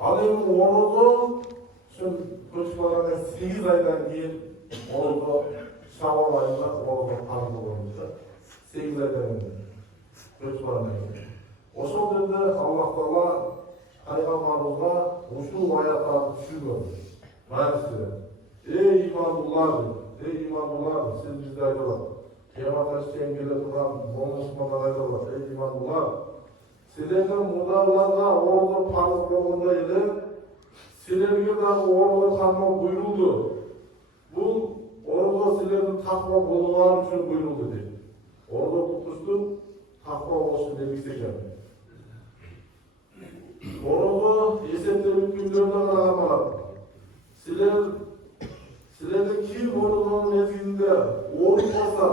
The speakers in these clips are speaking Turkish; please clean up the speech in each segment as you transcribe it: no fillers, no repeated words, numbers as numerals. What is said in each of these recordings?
Al endi oruzu şu koçbalarına 8 aydan keyin oruzu Şaban ayında oruzu farz bolundu. 8 aydan keyin koçbalarına. Oşol жерде Аллах Таала пайгамбарыбызга ушул аяттарды түшүргөн. Маңызды. Ey имандуулар, siz bizde aytылат. Кыяматка чейин келе турган мусулмандар aytылат. Ey имандуулар, силердин мурдаларга орду парыз болгондой эле, силерге дагы орду кармоо буйрулду. Бул орду силердин таква болуңар үчүн буйрулду дейт. Орду тутуштук таква болуштун белгиси экен. Орду эсептелип күндөрдөн карамалат. Силердин ким ордунун мезгилинде оорукпаса,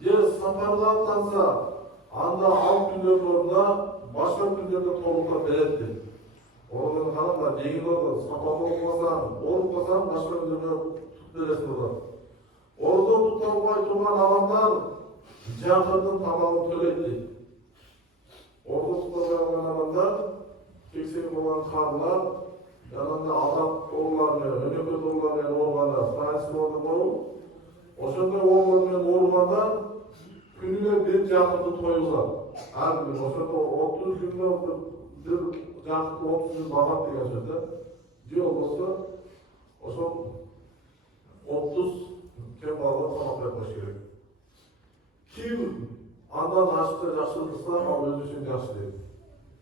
же сапарга аттанса, анда ал күндөрдүн ордуна башка күндөрдө толуктап берет дейт. Ордун караңдар, жеңил орду, сапарга оорукпасаң, башка күндөрдө тутуп бересиң орду. Орду тута албай турган адамдар жакырдын тамагын төлөйт дейт. Орду тута албай калган адамдар кексен болгон карлар, жанагы азап оорулар менен, өнөкөт оорулар менен ооруганда, станция орду болуп, ошондой оорулар менен ооруганда күнүнө бир жакырды тоюлган. Ар күн ошондо 30 күндө бир жакырды 30 күн багат деген сөз да. Же болбосо ошол 30 кемалга тамак бериш керек. Ким андан ашты жакшы кылса, ал өзү үчүн жакшы дейт.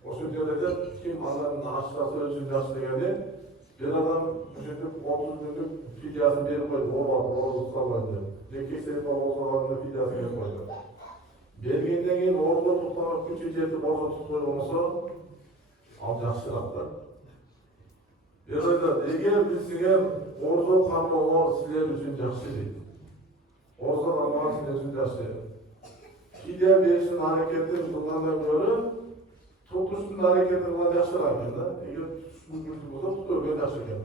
Ошол жерде ким андан ашкасы өзү үчүн жакшы дегенде, бир адам ошентип 30 күндүк фидиясын берип койду, орду салбайды. Же кесип болсо фидиясын берип койду. Бергенден кийин орду туткан күчү жетип орду тутпой болсо, ал жакшыраак да. Бир айтат, эгер билсеңер орду кармоо силер үчүн жакшы дейт. Орду кармоо силер үчүн жакшы. Фидия бериштин аракети кылгандан көрө tutuşun hareketi kılan yaşlar hakkında, eğer tutuşun güçlü olsa tutuyor yaşlar ekan.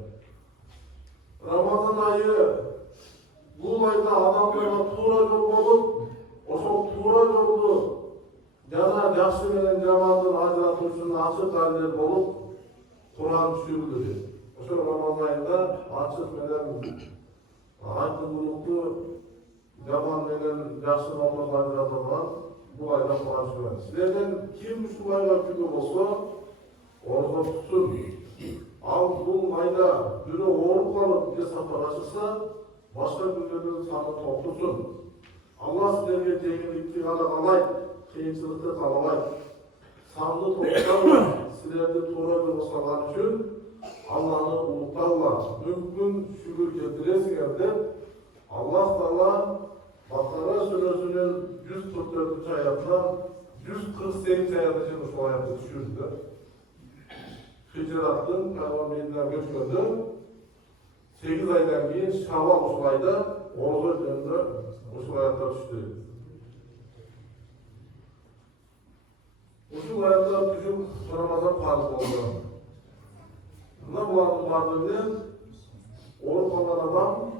Ramazan ayı, bu ayda adamlarga tuğra yol bolup, oşol tuğra yoldu jana жакшы менен жамандын ажыратуу үчүн ачык далил болуп, Кур'ан түшүрүлдү дейт. Ошол Рамазан айында ачык менен айкындуулукту жаман менен жакшыны ортого ажыратылган bu ayda Kur'an süren. Sizlerden kim şu ayda günü olsa orada tutsun. Al bu ayda günü oğurluk alıp bir safar açırsa başka günlerin sanı toplusun. Allah sizlerge tekinlikli kalay, kıyımsızlıkta kalay. Sanlı toplularla sizlerde tuğra bir olsalar için Allah'ını unutlarla mümkün şükür getiresiniz de Allah Teala Bakara Suresi'nin 144. ayetinden 148. ayeti için şu ayeti düşürdü. Hicrat'ın Peygamber'den göçmedi. 8 aydan keyin Şaban şu ayda oruç önünde şu ayetler düştü. Şu ayetler düşüp Ramazan farz oldu. Buna bulanın vardığından oruç olan adam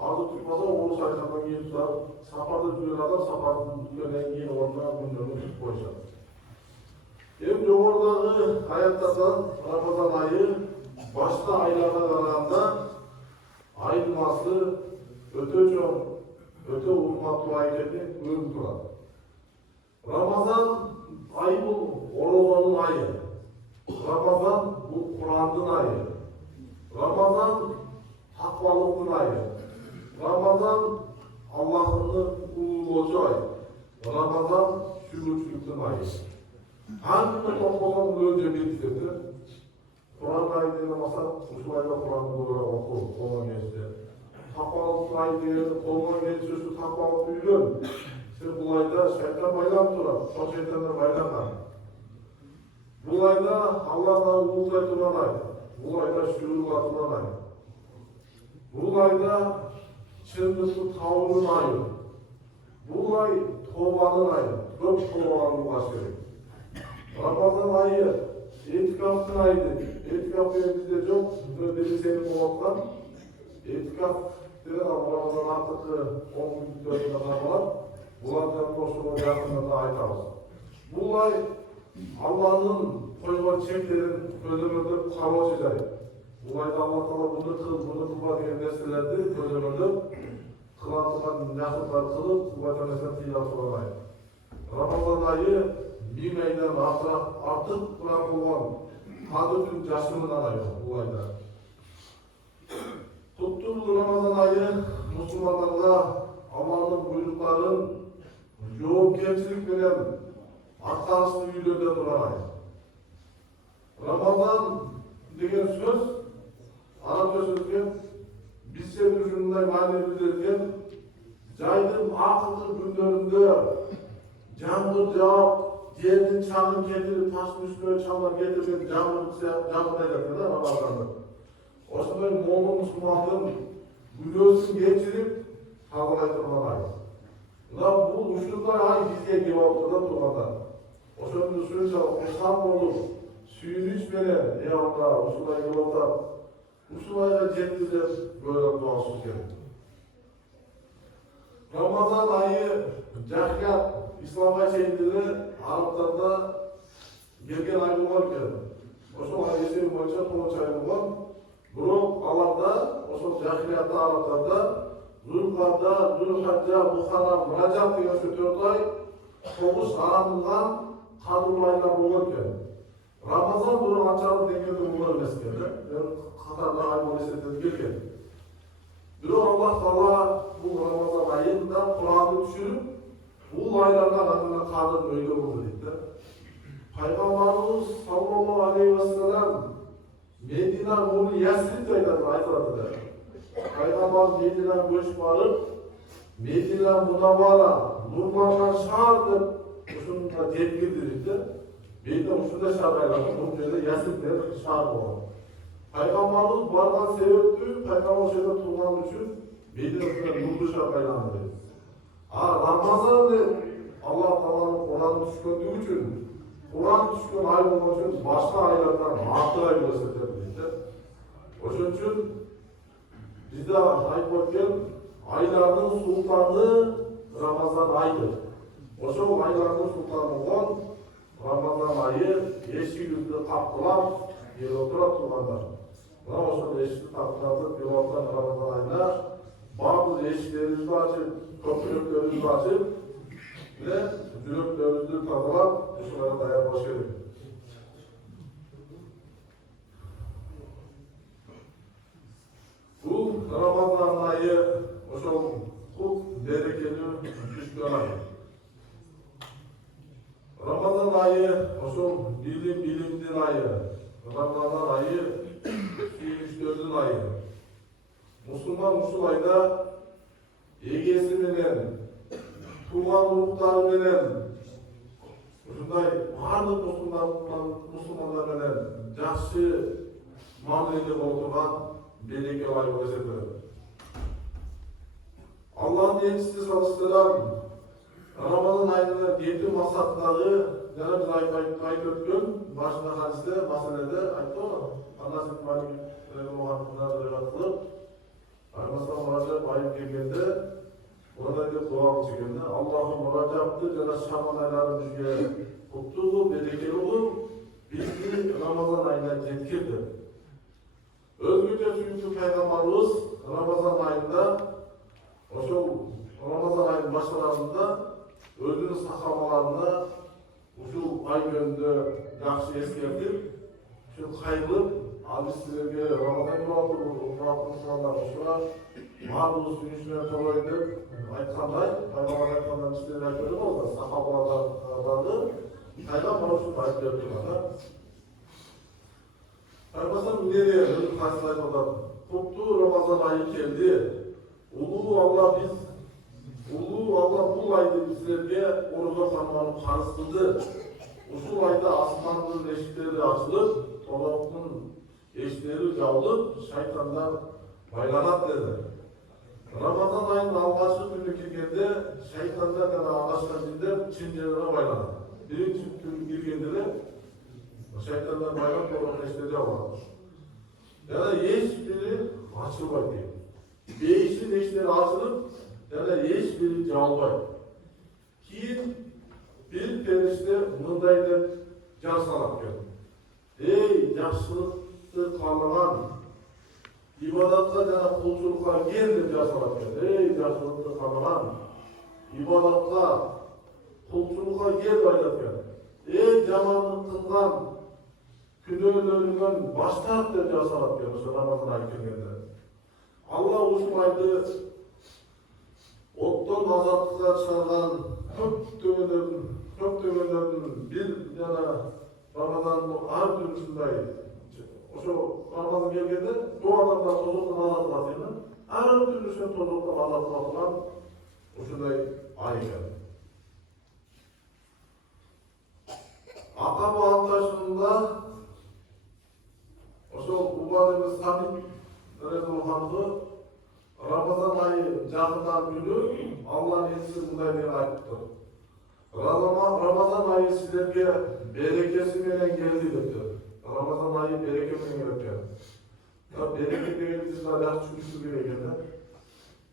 azı tutmasa oruç aylarından keyin tutar. Saparda жүрген адам сапардың бүткөндөн кийин ордуна күндөрүн тутуп коюшат. Эми жогорудагы аяттардан Рамазан айы башка айларга караганда айырмасы өтө чоң, өтө урматтуу ай экенин көрүнүп турат. Рамазан айы бул орозонун айы. Рамазан бул Кур'андын айы. Рамазан таквалыктын айы. Рамазан Allah'ını ululuğu ay. Ramazan şükürlükten ayı. Hangi toplumdan önce bildirdi? Kur'an ayetine masa usulayla Kur'an'ı doğru oku, koluna geçti. Takvalık ayetini koluna geçiyorsa takvalık büyülür. Siz bu ayda şeytan bayram turar. Çok şeytanlar bayramlar. Bu ayda Allah'tan ululay turan ay. Bu ayda şükürlük atılan ay. Bu ayda Çındısı tavrının ayı. Bu ay tobanın ayı. Çok tobanın başı. Ramazan ayı etikafın ayıdır. Etikaf bizde çok. Böyle senin olmaktan. Etikaf dedi Ramazan artık 10 gün dönümde var. Bulardan koşulma yakında da ayıtamız. Bu ay Allah'ın koygan çeklerin közlemede kalıcıday. Ulayda Allah Taala bunu kıl, bunu kılma diyen nesnelerdi közlemede kılatılan yakınlar kılıp kuvvete mesela tiyatı olmayı. Ramazan ayı bir aydan artık bırakılan kadın yaşımından ayı ulayda. Tuttuğumuz Ramazan ayı Müslümanlarla Allah'ın buyrukların yoğunkençilik veren atkarışlı üylerde duran ay. Ramazan degen söz Arapça sözken bizse bir şunday mani bildirken jaydın akıllı günlerinde жаңбыр жауып, жердің шаңын кетіріп, таштың үстіне шаңдар кетіріп, жаңбыр екен да Рамазанды. Осындай молы мұсылмандың күнөөсүн кечирип, кабыл айтылган ай. Мына бул ушундай ай бизге келип отурган турганда. Ошондо ушунча курсан болуп, сүйүнүч менен, Алла ушундай келип атат. Ушул айга жеткизип, көйрөп дуасыбыз керек. Ramazan ayı cahiyat İslam'a şeyindiğinde Araplarda gelgen ay bulgan ekan. Oşol ay eseri boyunca to'rt ay bulgan. Biroq Allohda oşol cahiyatda Araplarda Zulqa'da, Zulhajja, Muharram, Rajab degan shu 4 ay to'g'iz haramlangan qadrli aylar bo'lgan ekan. Ramazan buni anchalik dengelde bo'lgan emas ekan. Qatorda ay bo'lib hisoblangan. Biroq Alloh taolo bu Ramazan ayında Kur'an'ı düşürüp bu aylardan adına kadın öyle oldu dedi. Peygamberimiz sallallahu aleyhi ve sellem Medine bunu Yasrib aytadi. Peygamber Medine'den göçüp varıp Medine Munavvara nurlardan şahar deb şunda tepkirdi dedi. Medine uşunda şahar aylandı. Bu yerde Yasrib deb şahar oldu. Peygamberimiz bardan sebepti, Peygamber şeyde tuğan üçün Medine'de nurlu şahar aylandı. Ramazan Allah Teala'nın Kur'an'ı düşkündüğü için, Kur'an düşkün ay olmak için başka aylardan artı ay gösterdi. O için bizde aytken aylarının sultanı Ramazan ayıdır. O şol aylarının sultanı olan Ramazan ayı eşki yüzde kaptılar, yer oturup turganlar. O şol eşki kaptılardı, bir ortadan Ramazan ayına bazı eşiklerimizi açıp, köprülüklerimizi açıp ve yüreklerimizi tadılap, dışarıya dayan başladık. Bu Ramazan ayı, o şol kut, berekeli, düşkün ayı. Ramazan ayı, o şol bilimdin ayı. Ramazan ayı, suyunçlerdin ayı. Müslüman usul ayda egesi menen, tuğan urukları menen, ушундай барлык мусулмандар менен жакшы мамиледе боло турган берекелүү ай болуп эсептелет. Аллахтын элчиси салыштырам Рамазан айында жетүү максатындагы жана биз айтып өткөн башында хадисте маселеде айтты го Анас ибн Малик кылып Армастан Рajab айы келгенде orada bir dua çekildi. Allah'ım Rajab'tı ya da Şaban ayları bizge kutlu, berekeli olup bizi Ramazan ayına yetkirdi. Özgürce çünkü Peygamberimiz Ramazan ayında o Ramazan ayının başlarında özünün saklamalarına şu ay yönünde yakşı eskerdi. Şu kayılıp abi sizlerge Ramazan yolunda Murat'ın şuna Mağlubuz günüşüne tolaydı. Aytkanday, Peygamber aytkandan işleri aytırdı oldu. Sahabalardı. Peygamber olsun aytırdı yaptırmadı. Peygamber nereye? Özür karşısına aytmadan. Kutlu Ramazan ayı geldi. Ulu Allah bu ayda bizlerge oruza tanımanı karıştırdı. Usul ayda asmanın eşikleri açılıp, Tolak'ın eşikleri jabılıp, şeytanlar baylanat dedi. Ramazan ayının albaşı günü kirgende şeytanlar yana ağaçtan dinler çincelere baylanat. Birinci gün kirgende de şeytanlar baylanat olarak eşikleri jabılıp. Yani hiçbiri açılmaydı. Beşin eşikleri açılıp, yani hiçbiri jabılmaydı. Keyin bir perişte mındaydı, жарсалап келді. Ей, жақсылықты қалаған, ибадатқа жана құлшылыққа кел деп жарсалап келді. Ей, жақсылықты қалаған, ибадатқа, құлшылыққа кел деп айтып келді. Ей, жамандық қылған, күнөөлөрүңөн баш тарт деп жарсалап келді. Ошо Рамазан айы келгенде. Алла ушул айды оттон азаттыкка чыгарган көптөгөндөрдүн бир жана Рамазандын ар түрүсүндай ошо Рамазан келгенде бул адамдар тозоктон азат кылат, ар түрүсүн тозоктон азат кылган ушундай ай экен. Акаба атташында ошол Убадыб Самит Резулханды Рамазан айы жакындан күнү Алланын элчиси мындай деп айтыптыр. Рамазан айы силерге берекеси менен келди дептир. Рамазан айы береке менен келет. Береке деген биз да жакшы түшүнүш керек экен да.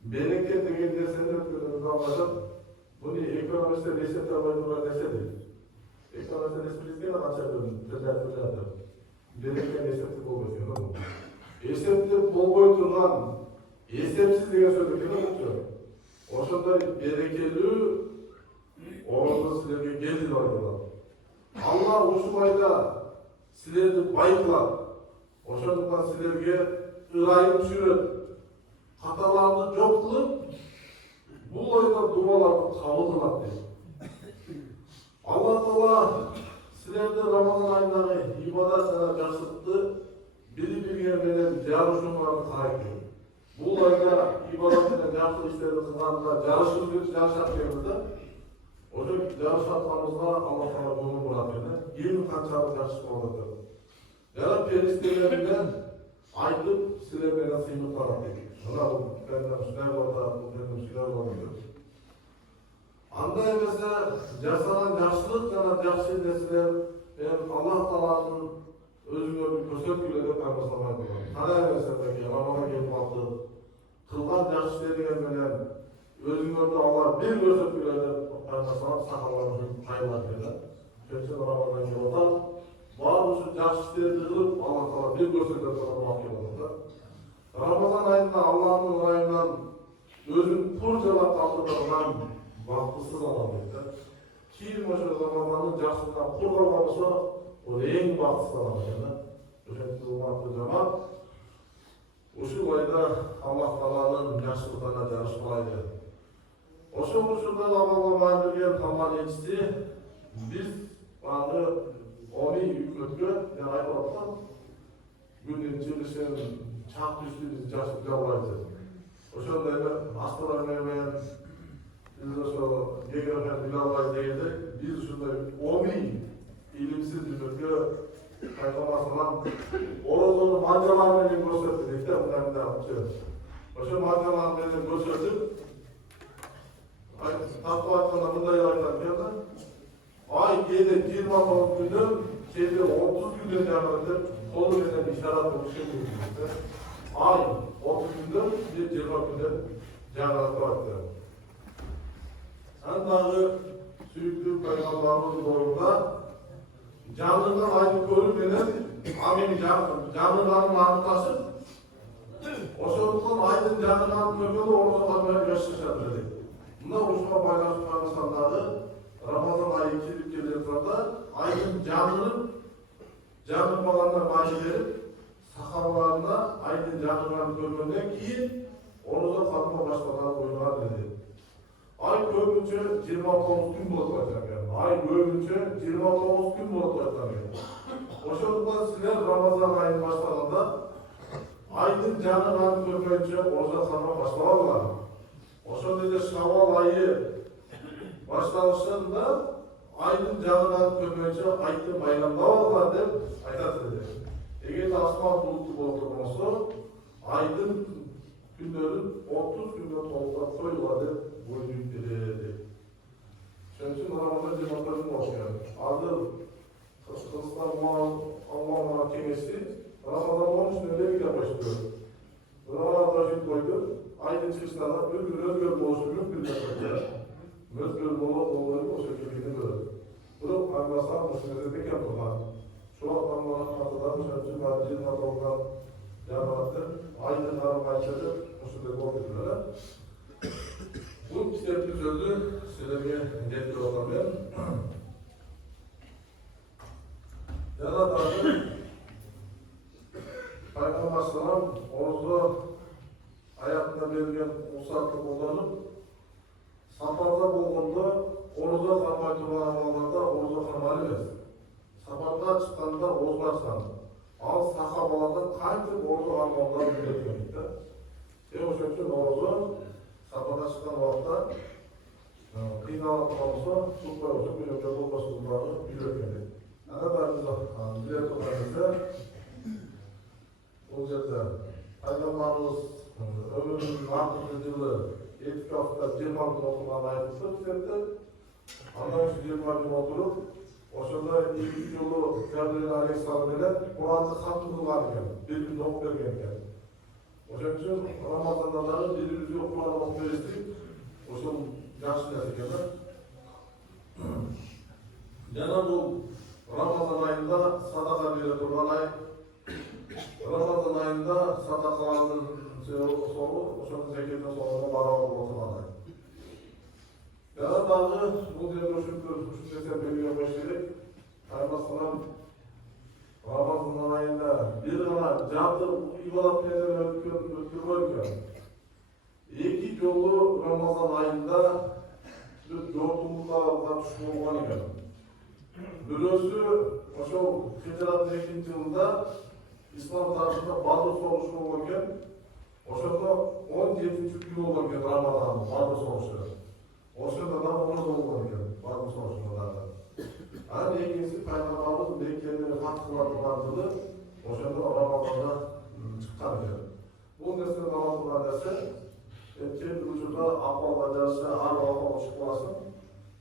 Береке деген нерсени өткөрүп буну экономисттер эсептей албай турган нерсе дейт. Экономисттер эсептеген канча жатыр. Береке эсептеп болбойт экен да. Эсептеп болбой турган эсепсиз деген сөз экен да. Ошондой берекелүү орунду силерге келди деп айтылат. Алла ушул айда силерди бай кылат. Ошондуктан силерге ырайым түшүрөт. Каталарды жок кылып, бул айда дуаларды кабыл кылат дейт. Алла Таала силерди Рамазан айындагы ибадат жана жакшылыкты бири-бириңер менен жарышууңарды каалайт. Бул айда ибадат менен жакшы иштерди кылганда жарышат экенбиз да. Ошо жарышатканыбызга Алла Таала көңүл бурат экен. Ким канчалык жакшы болот деп. Жана периштелер менен айтып силер менен сыймыктанат дейт. Мына бул андай эмесе жасаган жакшылык жана жакшы нерселер Алла Тааланын өзүңөрдү көрсөткүлө деп айырмасалар болгон. Кана эмесе Рамазан келип калды. Кылган жакшы иштериңер менен өзүңөрдү Алла бир көрсөткүлө деп айырмасалар сакалларыңыз кайылат экен. Ошон Рамазан келип атат. Баары ушул жакшы иштерди кылып Алла Таала бир көрсөтөт турган убакыт келип атат. Рамазан айында Алланын ырайынан өзүн кур жалап калтырган бактысыз адам дейт да. Ким ошо Рамазандын жакшылыгынан кур калган болсо, ол эң бактысыз адам экен да. Ошентип урматтуу жамаат, ушул айда Аллах Тааланын жакшылыгына жарышпайлы. Ошол ушундай абалга берген Алланын элчиси биз аны оми үкмөткө жана айтып аткан күнүн чыгышын чак түздү биз жашып жабылайбыз. Ошондой эле аспалар менен биз ошо географияны биле албайбыз дегенде биз ушундай оми илимсиз дүнөккө кайтамасынан орозону манжалар менен көрсөттү дейт да. Ошо манжалар менен көрсөтүп тартып айтканда мындай айтат экен да. Ай кээде 29 күндөн, кээде 30 күндөн жагат деп колу менен ишарат кылып көрсөттү. Ай 30 күндөн, 20 күндөн жагат деп айтты. Андагы сүйүктүү пайгамбарыбыз боюнда жаңырган айдын көрүп менен анын жаңырганын аныкташып, ошондуктан айдын жаңырганын көргөндө орозо менен жашашат дейт. Мына ушуга байланыштуу карасаңдагы Рамазан айы келип келе жатканда айдын жаңырмаларына башы берип, сахабаларына айдын жаңырганын көргөндөн кийин орозо катма баштаган ойган деди. Ай көбүнчө 29 күн болот айткан. Ай көбүнчө 29 күн болот айткан. Ошондуктан силер Рамазан айын баштаганда айдын жаңырганын көргөнчө орозо катма баштабаңар. Ошондой эле Шавал айы башталышында айдын жаңырганын көргөнчө айтты байрамдабаңар деп айтат эле. Эгер асман булуттуу болуп турса, айдын күндөрүн 30 күндө толуктап коюла деп буйрук берди. Ошон үчүн Рамазан 29 күн болуш керек. Азыр Кыргызстан Алланын кеңеши Рамазан 13 күндө эле баштады. Рамазан койду, айдын чыгышында бир күн өзгөрүп болушу мүмкүн деп айтты. Мөзгөл болот, ошо келгенде көрөт. Бирок аймаса Bakalım meselesi bekar tutar. Şu adamlar rahmatıdan, cuma cuma oldan yarmattı. Aynı tarım açıldı. Şurada korkutuyorlar. Bu kitapı sözü sizlerge getiriyor olan ben. Yana tabi Peygamber Sallam oruzu hayatında belirgen ulusatlı kullanıp safarda bulgundu, oruza kırmayı turgan amallarda oruza kırmalı емес. Safarda çıkkanda oruza çıkan. Al sahabalardan kayıp oruza kırmalıdan biletmekte. Onun için oruzu safarda çıkan vakitte kıynalıp olsa tutmaya olsa bir önce olmasınları biletmekte. Ne kadar bilet olanında o yerde Peygamberimiz ömrünün 60 yılı etikafta 20 gün oturgan ayıptı kitapta. Ondan sonra 20 gün oturup oşanda ilk yolu Cebrail Aleyhisselam ile Kur'an'ı hatm kılgan ekan, bir günde okup bergen ekan. Oşun için Ramazan'da bir Kur'an okup beristik, oşun yaxşı nerse ekan. Yana bu Ramazan ayında sadaka bile turgan ay. Ramazan ayında sadakalarının sonu, oşun zeketin sonuna beraber oturgan ay. Yana dağı bu devre şükür belirgen başladık. Aymasalam Ramazan ayında bir gana canlı ibadat menleri ötkürgönken iki yolu Ramazan ayında jortuluklarga tushib bo'lgan ekan. Birisi o'sha Hijrat 2-yilda İslam tarixida Badr so'g'ishi bo'lgan ekan. O'shanda 17-kun bo'lgan ekan Ramazon Badr so'g'ishi. O'shanda ham o'rin bo'lgan ekan Badr so'g'ishida. Ana ikkinchisi Payg'ambarimiz Mekkaga fath qilgan yili o'shanda Ramazonda chiqqan ekan. Bu narsa Ramazon narsa kendi vücuda ahval bacarısı, ağır ahval çıkmasın.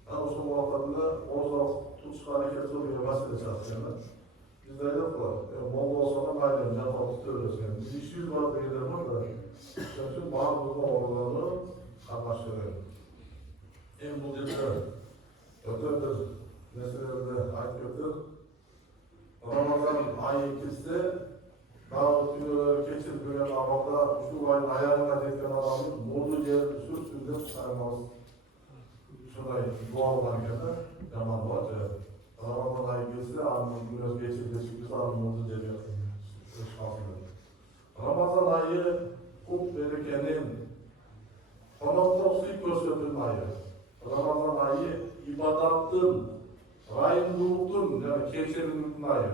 Ben o son vakitte orada tutuşma hareket kılıyor, mesele çalışıyorlar. Biz de yok da, Molla olsana kaydediyorum, yapalım tutuyoruz yani. Biz 200 var da gidelim orada. Çünkü bağır bulma oralarını anlaşılıyor. En bu dediler, ötedir, meselelerde ait ötedir. Ramazan ayı ikisi, Dağıt günleri geçirip gören amalda şu ayın ayağına tekten adamın burnu yerini sürsüzdür saymaz. Şurayı doğaldan geldi, yaman var ya. Ramazan ayı geçse anın biraz geçirip çıkırsa anın burnu geliyor. Ramazan ayı kut berekenin, konakta suyu gösterdiğin ayı. Ramazan ayı ibadattın, rayındılıktın, yani keçerinliktin ayı.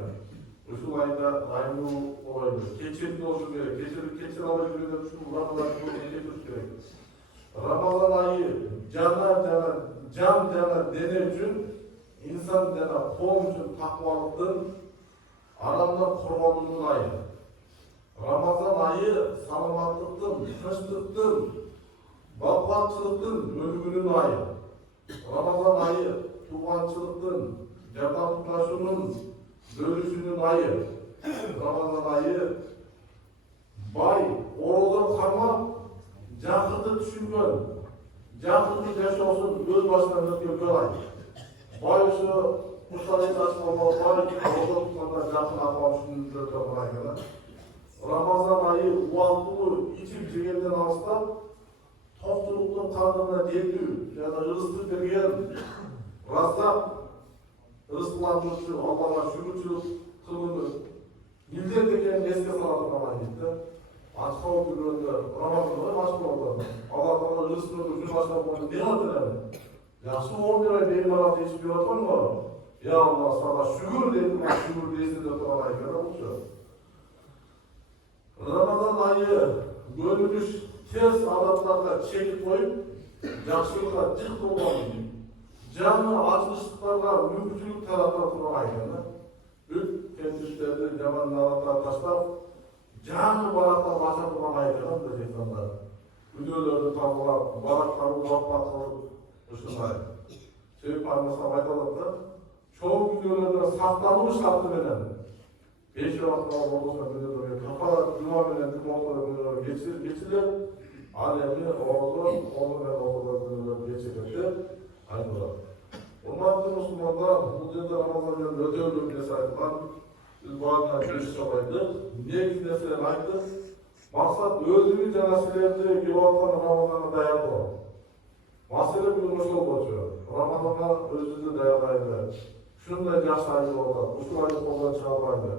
Şu ayda aynı olabilir. Keçirli olsun gerek. Keçir alabilir de şu Ramazan ayı gerek. Ramazan ayı can dene için, insan dene kol için takvalıktın, adamdan korunduğun ayı. Ramazan ayı salamatlıktın, kışlıktın, baklatçılıktın, ölümünün ayı. Ramazan ayı tuğançılıktın, yardımlaşının, bölüşünün ayı, Ramazan ayı, bay, orozdan karmak, cahildi düşünmön, cahildi yaşasın, göz başına ötüyor ay. Bay şu, kuşları açmamalı, bay, orozdan tutmanda cahil akma düşündüğünde ötüyor ayına. Ramazan ayı, uvaltılı, içip cigenden alıştan, topluluktan karnına delü, yani rızkı bergen, Razzak, rızklandırıcı, Allah'a şükürçülük kılını bildirdiklerini eske salatına gitti. Açık o günlerinde Ramazan'da başka oldu. Allah'tan rızkını düşün başka oldu. Ne adı ne? Yaxşı 11 ay benim arada hiç bir yatan mı? Ya Allah sana şükür dedim, şükür değilsin de Kur'an'a göre olacak. Ramazan ayı bölünmüş ters adatlarla çekip koyup yaxşılıkla cık dolanıyor. Canlı açmışlıklarla mümkünlük tarafından kuran ayını, büyük kendişlerde yaman nalatlar taşlar, canlı baraklar başa kuran ayını da şeytanlar. Videolarda tavırlar, barakları uzatmak ışınlar. Paylaşma baytalıkta, çoğu videolarda saklanmış hakkı veren, 5 yılaklar olursa videoları, kafa cuma veren tümokları videoları geçilir, alemi, oğlu ve oğulları videoları geçilir. Aynı olarak. Hurmatly Müslümanlar, bu yerda Ramazan ayında ötölü nesi aytkan, biz bu adına görüş çabaydık. Negizgi nesileri ayttık. Maksat özümüz jana silerdi kelyapatan Ramazan'a dayandı. Masele bugün ошол болчу. Рамазанга өзүбүздү даярдайлы. Ушундай жакшы ай болот. Ушул айды колдон чыгарбайлы.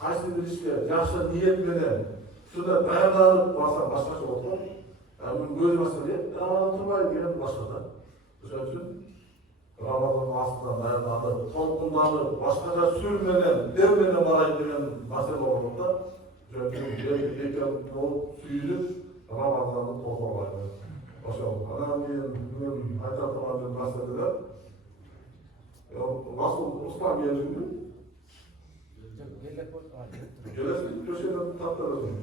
Кайсы бир ишке жакшы ниет менен ушундай даярданып барсак башкача болот го. Бүгүн көз маселе Рамазан турбай деген башка да. Ошон үчүн Рамазан астынан даярданып, толкунданып, башкача сүр менен, дем менен барайын деген маселе болот да. Ошон үчүн эки болуп сүйүнүп Рамазанды толтурбайлы. Анан мен айта турган маселелер Расул Устам келдиңби? Келесиң көчөдөн таптырасың.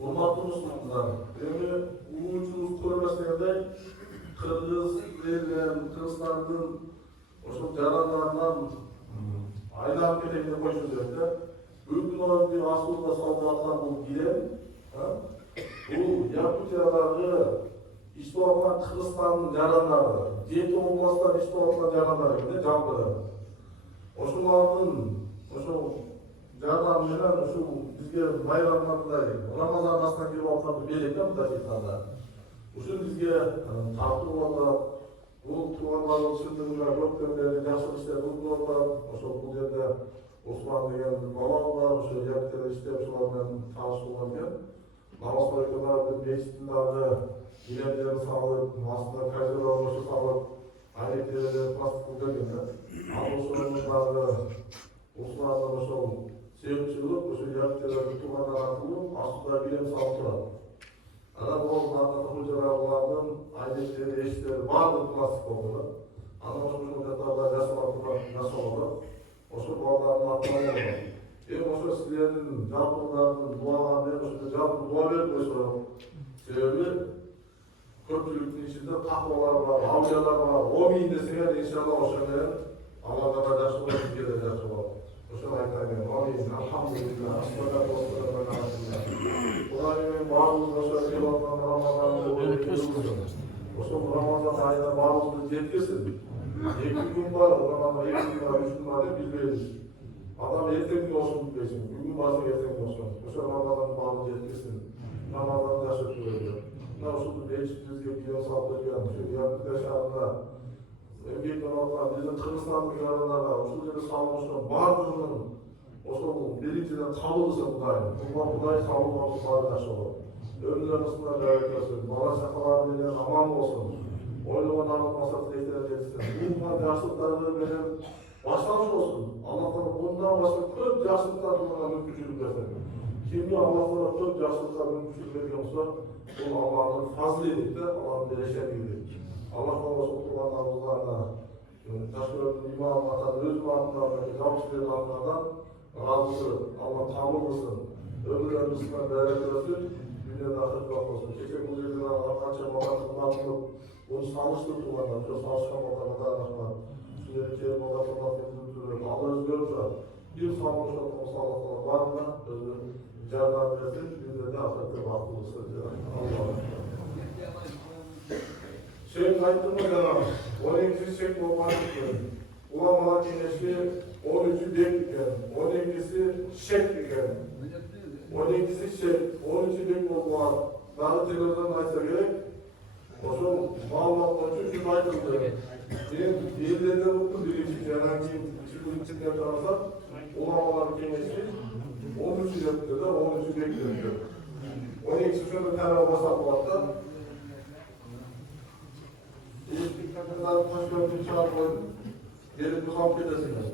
Урматтуу мусулмандар, эми уучубуз көрбөс дегендей Кыргыз элинен, Кыргызстандын ошол жарандарынан айланып кетейин деп койчу деп да. Бүгүн асуулда салып аткан бул килем, бул Якутиядагы иштеп аткан Кыргызстандын жарандары, 7 областтан иштеп аткан жарандар экен да, жалпы. Ошолордун ошол жардамы менен ушул бизге байрамдардай Рамазан астынан келип атканды берет да мындай айтканда. Ушул бизге тартуу болот. Бул туугандарыбыз чындыгында көптөн бери жакшы иштер кылып атат. Ошол бул жерде Осман деген бала бар, ошо Якутияда иштеп ошолор менен таанышып экен. Намаз окуганда бир мечиттин дагы килемдерин салып, астына кожура ошо салып, айнектерди пластик берген да. Ал ошонун дагы Османдын ошол себепчи кылып, ошо Якутиядагы туугандар аркылуу астына килем салып турат. Анан ол кожуралардын айнектери, эшиктери баардыгы пластик болду да. Анан ошол жактарда жасалып турган жасалды. Ошол балдардын аттары бар. Ошо силердин жалпылардын дуага менен ошо жалпы дуа берип койсо. Себеби көпчүлүктүн ичинде таквалар бар, аулиялар бар. Омин десеңер иншалла ошо менен Аллага да жакшы болот, бизге да жакшы болот. Ошону айтайын. Омин. Алхамдулилlah. Кудайым баарыбыз ошо келаткан Рамазанды ошо Рамазан айына баарыбызды жеткирсин. 2 күн бар, Рамазан 2 күн бар, 3 күн бар деп билбейбиз. Адам эртең болсун билбейсиң, бүгүн барсаң эртең болсун. Ошо Рамазандын баарын жеткирсин. Рамазанды жашап жүрөлү. Мына ушул бешибизге килем салып берген, ушул Якутия шаарында эмгек менен аткан биздин Кыргызстандын жарандарга ушул жерде салынышкан баардыгынын ошол биринчиден кабыл кылсын Кудайым. Кудай кабыл кылып баары жакшы болот. Өмүрүңүздө жарык болсун, бала чакалар менен аман болсун. Ойлогон максат тилектерге жетсин. Бул жакшылыктары менен башталыш болсун. Аллахтан мындан башка көп жакшылыктарга мүмкүнчүлүк берсин. Кимге Аллахтан көп жакшылыкка мүмкүнчүлүк берген болсо, бул Аллахтын фазлы дейт да, Аллахтын берешеги дейт. Аллахтан ошол тургандарыбызга Ташкентдин имам атады өзүнүн атынан, жаушылардын атынан разы, Аллах кабыл кылсын. Өмүрүңүздө береке берсин. Дүйнөдө акыркы болсун. Кече бул жерде канча бала кызмат кылып, bunu salıştır tuğanlar, çok salışkan bakanlar arasında. Sizleri kerim olarak anlattığımızı Allah özgürlükler. Bir salmış olma sallıklar var mı? Cerdan versin, bir de afette baktığımızı diyor. Allah'a. Şeyin ayıttığımız yalan, 12. şek olmak için, ulamalar kenesi 13. bek iken, 12'si şek iken, 12'si şek, 13. bek olmak, daha televizyon aysa gerek, ошол маалымат боюнча ушул айтылды. Мен элдерде окуп биринчи жана кийин чыгып карасак, уламалар кеңеши 13-бекте да 13-бекте. 12-шөнө тарап басап болот да. Эшиктен кырдар кош көрүп чыгып койду. Келип калып кетесиңер.